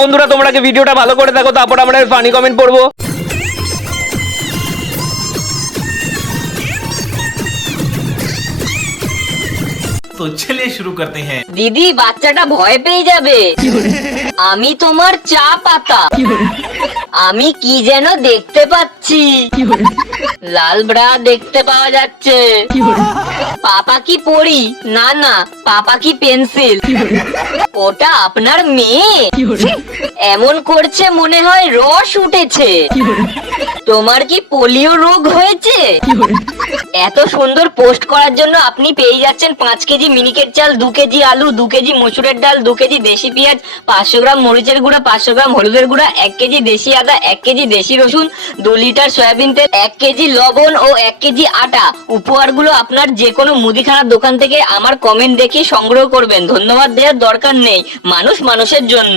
বন্ধুরা তোমরা কি ভিডিওটা ভালো করে দেখো, তারপর আমরা ফানি কমেন্ট পড়বো। तो चलिए शुरू करते हैं। দিদি বাচ্চাটা ভয় পেয়ে যাবে। আমি তোমার চা পাতা। আমি কি যেন দেখতে পাচ্ছি। লাল ব্রা দেখতে পাওয়া যাচ্ছে। পাপা কি পড়ি? না না, পাপা কি পেন্সিল? ওটা আপনার মেয়ে? এমন করছে মনে হয় রস উঠেছে। তোমার কি পোলিও রোগ হয়েছে? এত সুন্দর পোস্ট করার জন্য আপনি পেয়ে যাচ্ছেন 5 কেজি মিনিকেট চাল, 2 কেজি আলু, 2 কেজি মসুরের ডাল, 2 কেজি দেশি পেঁয়াজ, 500 গ্রাম মরিচের গুঁড়া, 500 গ্রাম হলুদের গুঁড়া, 1 কেজি দেশি আদা, 1 কেজি দেশি রসুন, 2 লিটার সয়াবিন তেল, 1 কেজি লবণ ও 1 কেজি আটা। উপহারগুলো আপনার যে কোনো মুদিখানার দোকান থেকে আমার কমেন্ট দেখে সংগ্রহ করবেন। ধন্যবাদ দেওয়ার দরকার নেই, মানুষ মানুষের জন্য।